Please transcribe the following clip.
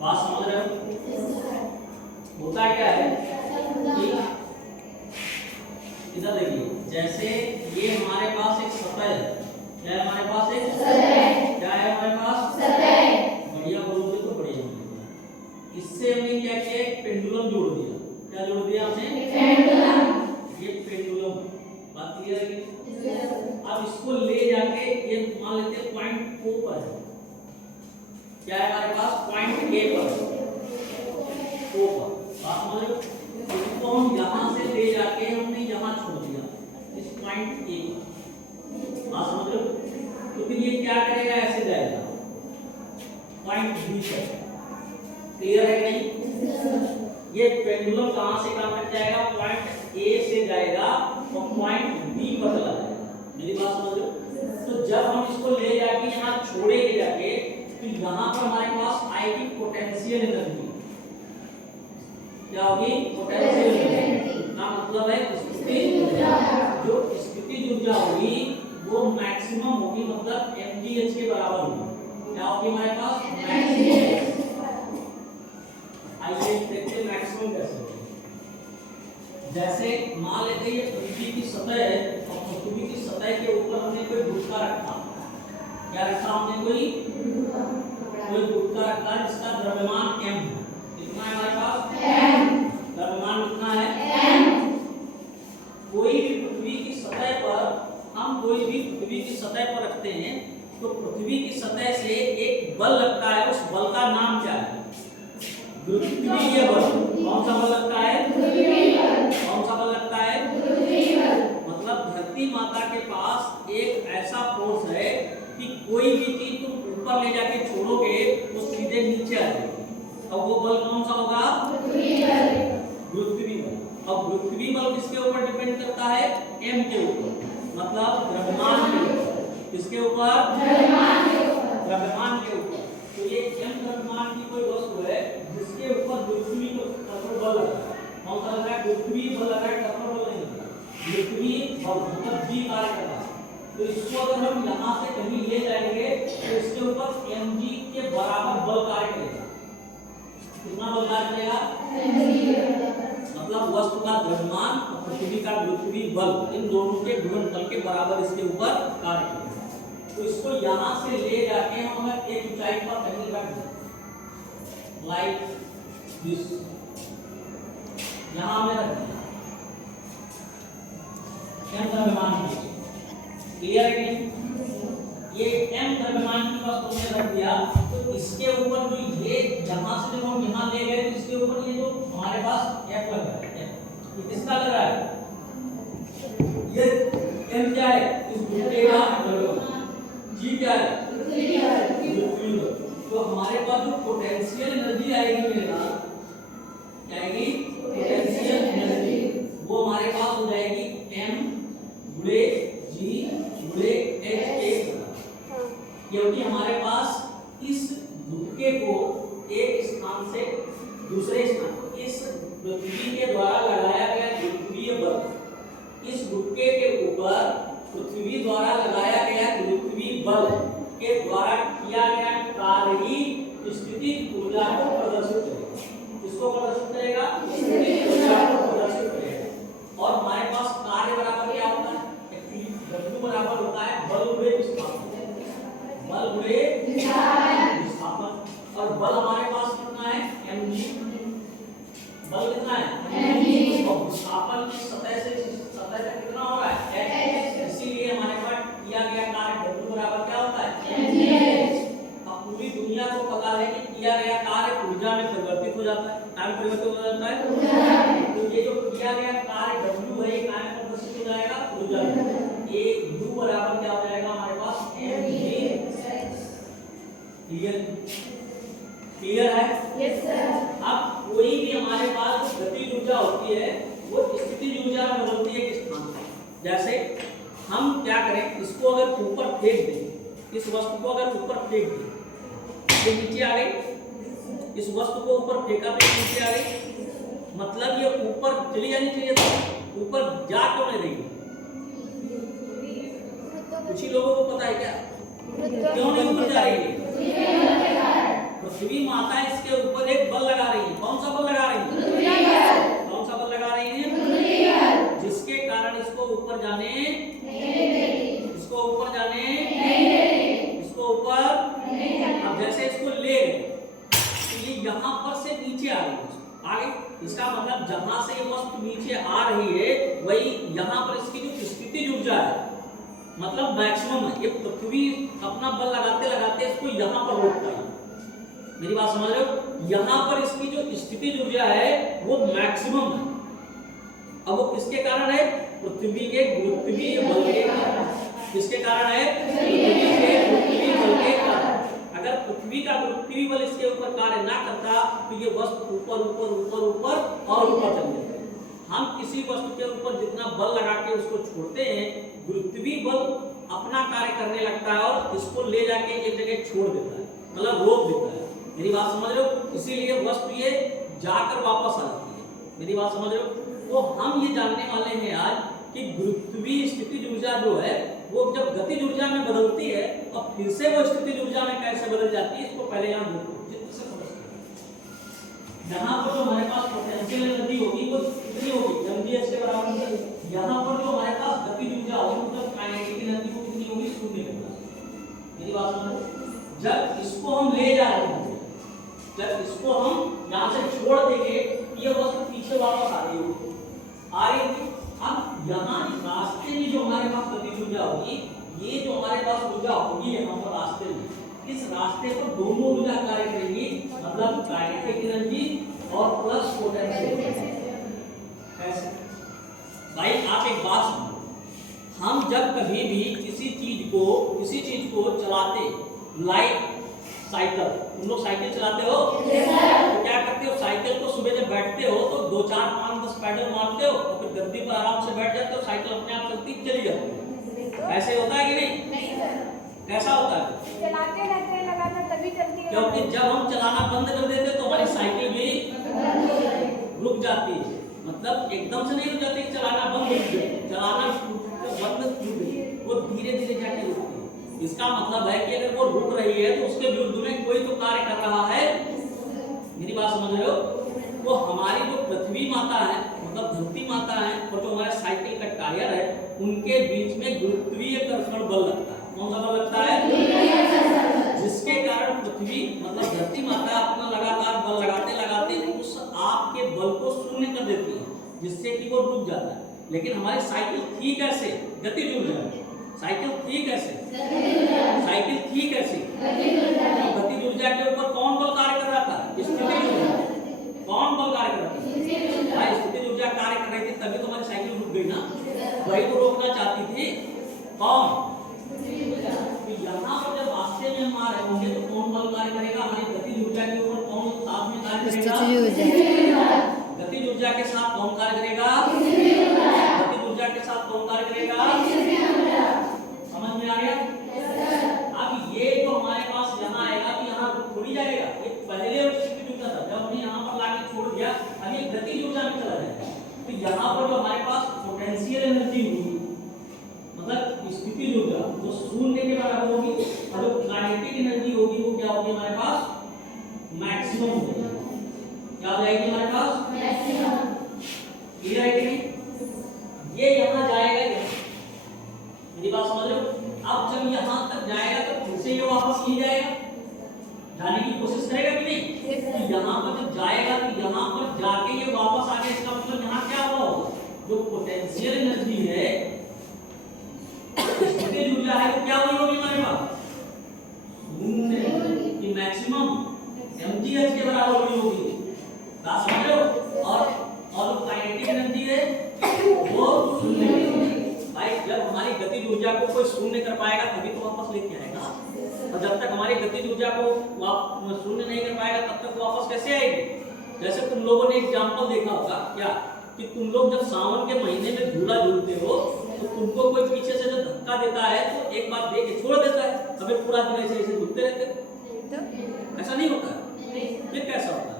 बात समझ रहे हो? होता क्या है कि इधर देखिए, जैसे ये हमारे पास एक सतह है, क्या है हमारे पास एक सतह, क्या है हमारे पास सतह, बढ़िया बोलोगे तो बढ़िया बोलोगे। इससे हमने क्या किया, एक पेंडुलम जोड़ दिया। क्या जोड़ दिया हमने? पेंडुलम। ये पेंडुलम, बात क्लियर है? अब इसको ले जाके ये मान लेते हैं पॉइंट O पर है, क्या है हमारे पास पॉइंट A पर, O पर, बात समझ रहे हो? इसको हम यहाँ से ले जाके हमने यहाँ छोड़ दिया इस पॉइंट A पर, बात समझ रहे हो? तो फिर ये क्या करेगा, ऐसे जाएगा पॉइंट B पर, क्लियर है नहीं? ये पेंडुलम कहाँ से कहाँ तक जाएगा, पॉइंट A से जाएगा और पॉइंट B पर चला जाएगा। मेरी बात समझ रहे हो? तो जब हम इसको ले जाके यहाँ छोड़ेंगे जाके, तो यहाँ पर हमारे पास आएगी पोटेंशियल एनर्जी। क्या होगी? पोटेंशियल एनर्जी का मतलब है स्थितिज ऊर्जा। जो स्थितिज ऊर्जा होगी वो मैक्सिमम होगी, मतलब mgh के बराबर होगी। क्या होगी हमारे पास? mgh। आइए देखते हैं मैक्सिमम कैसे होगी। जैसे मान लेते हैं ये पृथ्वी की सतह है और पृथ्वी की सतह के ऊपर हमने कोई गुटका रखा। क्या रखा हमने? कोई गुटका रखा जिसका द्रव्यमान m है। कितना है हमारे पास? m। द्रव्यमान कितना है? m। कोई भी पृथ्वी की सतह पर, हम कोई भी पृथ्वी की सतह पर रखते हैं तो पृथ्वी की सतह से एक बल लगता है, उस बल का नाम क्या है? गुरुत्वीय बल। कौन सा बल लगता है? गुरुत्वीय बल। कौन सा बल लगता है? गुरुत्वीय बल। मतलब धरती माता के पास एक ऐसा फोर्स है कि कोई भी चीज तुम ऊपर ले जाके छोड़ोगे तो सीधे नीचे आ जाएगी। अब वो बल कौन सा होगा? गुरुत्वीय बल। गुरुत्वीय बल। अब गुरुत्वीय बल किसके ऊपर डिपेंड करता है? m के ऊपर, मतलब द्रव्यमान के ऊपर। किसके ऊपर? द्रव्यमान के ऊपर। द्रव्यमान के ऊपर। तो ये m द्रव्यमान की कोई वस्तु है जिसके ऊपर गुरुत्वीय बल लगा है। कौन सा लगा है? गुरुत्वीय बल लगा है, टक्कर बल नहीं लगा। गुरुत्वीय बल मतलब g कार्य कर रहा है। तो इसको अगर हम यहाँ से कहीं ले जाएंगे तो इसके ऊपर mg के बराबर बल कार्य करेगा। कितना बल कार्य करेगा? मतलब वस्तु का द्रव्यमान और पृथ्वी का गुरुत्वीय बल, इन दोनों के गुणनफल के बराबर इसके ऊपर कार्य करेगा। तो इसको यहाँ से ले जाके हम एक ऊंचाई पर कहीं रख दें, लाइक दिस, यहाँ हमने रख दिया m द्रव्यमान की। क्लियर है कि ये m द्रव्यमान की वस्तु में रख दिया, तो इसके ऊपर जो ये यहाँ से जब हम यहाँ ले गए तो इसके ऊपर ये जो हमारे पास f लग रहा है, ये किसका लग रहा है? ये m क्या है? इस गुटके का द्रव्यमान। g क्या है? गुरुत्वीय बल। तो हमारे पास जो पोटेंशियल एनर्जी आएगी मेरा, क्या आएगी? पोटेंशियल एनर्जी, वो हमारे पास हो जाएगी m गुणे g गुणे h के, क्योंकि हमारे पास इस गुटके को एक स्थान से दूसरे स्थान, इस पृथ्वी के द्वारा लगाया गया गुरुत्वीय बल, इस गुटके के ऊपर पृथ्वी द्वारा लगाया गया गुरुत्वीय बल के द्वारा किया गया कार्य ही स्थितिज ऊर्जा को प्रदर्शित करेगा। किसको प्रदर्शित करेगा? स्थितिज ऊर्जा को प्रदर्शित करेगा। और हमारे पास कार्य बराबर क्या होता है? एक्चुअली W बराबर होता है बल गुणे विस्थापन। बल गुणे विस्थापन। और बल हमारे पास कितना है? mg। बल कितना है? mg। और विस्थापन की सतह से सतह तक कितना हो रहा है? h। इसीलिए हमारे पास किया गया कार्य W बराबर क्या होता है? mgh। अब पूरी दुनिया को पता है कि किया गया कार्य ऊर्जा में परिवर्तित हो जाता है। टाइम परिवर्तित हो जाता है। तो ये जो किया गया कार्य W है, ये कार्य प्रदर्शित हो जाएगा ऊर्जा में। ये U बराबर क्या हो जाएगा हमारे पास? mgh। क्लियर? क्लियर है? Yes sir. अब कोई भी हमारे पास जो गतिज ऊर्जा होती है वो स्थितिज ऊर्जा में बदलती है किस स्थान पर। जैसे हम क्या करें, इसको अगर ऊपर फेंक दें, इस वस्तु को अगर ऊपर फेंक दें तो नीचे आ गई। इस वस्तु को ऊपर फेंका तो नीचे आ गई, मतलब ये ऊपर चली जानी चाहिए था, ऊपर जा क्यों नहीं रही? कुछ ही लोगों को पता है क्या क्यों नहीं ऊपर जा रही है? पृथ्वी माता इसके ऊपर एक बल लगा रही है। कौन सा बल लगा रही है? कौन सा बल लगा रही है? जिसके कारण इसको ऊपर जाने इसको ऊपर जाने इसको ऊपर अब जैसे इसको ले तो ये यहाँ पर से नीचे आ रही है आगे। इसका मतलब जहां से ये वस्तु नीचे आ रही है वही यहाँ पर इसकी जो स्थितिज ऊर्जा है मतलब मैक्सिमम है। ये पृथ्वी अपना बल लगाते लगाते इसको यहाँ पर रोक पाई। मेरी बात समझ रहे हो? यहाँ पर इसकी जो स्थितिज ऊर्जा है वो मैक्सिमम है। अब वो किसके कारण है? पृथ्वी के गुरुत्वीय बल के कारण। किसके कारण है? पृथ्वी के गुरुत्वीय बल के कारण। अगर पृथ्वी का गुरुत्वीय बल इसके ऊपर कार्य ना करता तो ये वस्तु ऊपर ऊपर ऊपर ऊपर और ऊपर चल जाती। हम किसी वस्तु के ऊपर जितना बल लगा के उसको छोड़ते हैं गुरुत्वीय बल अपना कार्य करने लगता है और इसको ले जाके एक जगह छोड़ देता है मतलब रोक देता है। मेरी बात समझ रहे हो? इसीलिए वस्तु ये जाकर वापस आ जाती है। मेरी बात समझ रहे हो? तो हम ये जानने वाले हैं आज कि गुरुत्वीय स्थितिज ऊर्जा जो है वो जब गतिज ऊर्जा में बदलती है और फिर से वो स्थितिज ऊर्जा में कैसे बदल जाती है इसको पहले यहाँ देखो। यहाँ पर जो हमारे पास पोटेंशियल एनर्जी होगी वो कितनी होगी? mgh के बराबर। यहाँ पर जो हमारे पास गतिज ऊर्जा होगी मतलब काइनेटिक एनर्जी वो कितनी होगी? 0 के बराबर। मेरी बात समझो? जब इसको हम ले जा रहे हैं जब इसको हम यहाँ से छोड़ देंगे ये वस्तु पीछे वापस आ रही होगी अब यहाँ रास्ते में जो हमारे पास गतिज ऊर्जा होगी ये जो हमारे पास ऊर्जा होगी यहाँ पर रास्ते में इस रास्ते पर दोनों ऊर्जा कार्य करेंगी मतलब काइनेटिक एनर्जी और प्लस पोटेंशियल। कैसे भाई? आप एक बात सुनो, हम जब कभी भी किसी चीज को चलाते लाइक साइकिल, तुम लोग साइकिल चलाते हो तो क्या करते हो? साइकिल को सुबह जब बैठते हो तो 2 4 5 10 पैडल मारते हो और फिर गद्दी पर आराम से बैठ जाते हो, साइकिल अपने आप चलती चली जाती है। ऐसे होता है कि नहीं? कैसा होता है? चलाते रहते हैं लगातार तभी चलती है। क्योंकि जब हम चलाना बंद कर देते तो हमारी साइकिल भी रुक जाती है। मतलब एकदम से नहीं रुक जाती, चलाना बंद हो गया, चलाना बंद वो धीरे धीरे जाके रुकती है। इसका मतलब है कि अगर वो रुक रही है तो उसके विरुद्ध में कोई तो कार्य कर रहा है। मेरी बात समझ रहे हो? तो हमारी जो पृथ्वी माता है मतलब धरती माता है और जो हमारे साइकिल का टायर है उनके बीच में गुरुत्वीय कर्षण बल लगता है। कौन सा बल लगता है? जिसके कारण पृथ्वी मतलब धरती माता अपना लगातार बल लगाते लगाते उस आपके बल को शून्य कर देती है जिससे कि वो रुक जाता है। लेकिन हमारी साइकिल थी कैसे? गतिज ऊर्जा। साइकिल थी कैसे? साइकिल थी कैसे? गतिज ऊर्जा के ऊपर कौन बल कार्य कर रहा था? स्थितिज ऊर्जा। कौन बल कार्य कर रहा था? भाई स्थितिज ऊर्जा कार्य कर रही थी तभी तो हमारी साइकिल रुक गई ना। वही तो रोकना चाहती थी कौन? यहाँ पर जब रास्ते में हम आ रहे होंगे तो कौन बल कार्य करेगा? हमारी गतिज ऊर्जा के ऊपर कौन साथ में कार्य करेगा? गतिज ऊर्जा के साथ कौन कार्य करेगा? गतिज ऊर्जा के साथ कौन कार्य करेगा? समझ में आ गया? अब ये जो हमारे पास यहाँ आएगा कि यहाँ रुक थोड़ी जाएगा, ये पहले स्थितिज ऊर्जा था जब हमने यहाँ पर लाके छोड़ दिया अब ये गतिज ऊर्जा में चला जाएगा। तो यहाँ पर जो हमारे पास पोटेंशियल एनर्जी होगी मतलब स्थितिज ऊर्जा जो 0 के बराबर होगी और जो काइनेटिक एनर्जी होगी वो क्या होगी हमारे पास? मैक्सिमम होगी। क्या हो जाएगी हमारे पास? मैक्सिमम। क्लियर है कि नहीं? ये यहाँ जाएगा मेरी बात समझ रहे हो? अब जब यहाँ तक जाएगा तो फिर से ये वापस ये जाएगा, जाने की कोशिश करेगा कि नहीं? तो यहाँ पर जब जाएगा तो यहाँ पर जाके ये वापस आके इसका मतलब यहाँ क्या होगा? जो पोटेंशियल एनर्जी है स्थितिज ऊर्जा है वो क्या हुई होगी हमारे पास? कि मैक्सिमम mgh के बराबर हुई होगी। बात समझ रहे हो? और जो काइनेटिक एनर्जी है वो 0 भाई जब हमारी गतिज ऊर्जा को कोई शून्य कर पाएगा तभी तो वापस लेके आएगा और जब तक हमारी गतिज ऊर्जा को शून्य नहीं कर पाएगा तब तक वापस कैसे आएगी? जैसे तुम लोगों ने एग्जांपल देखा होगा क्या कि तुम लोग जब सावन के महीने में झूला झूलते हो तो तुमको कोई पीछे से जब धक्का देता है तो एक बार दे के छोड़ देता है, अबे पूरा दिन ऐसे ऐसे झूलते रहते, ऐसा नहीं होता? फिर कैसा होता है?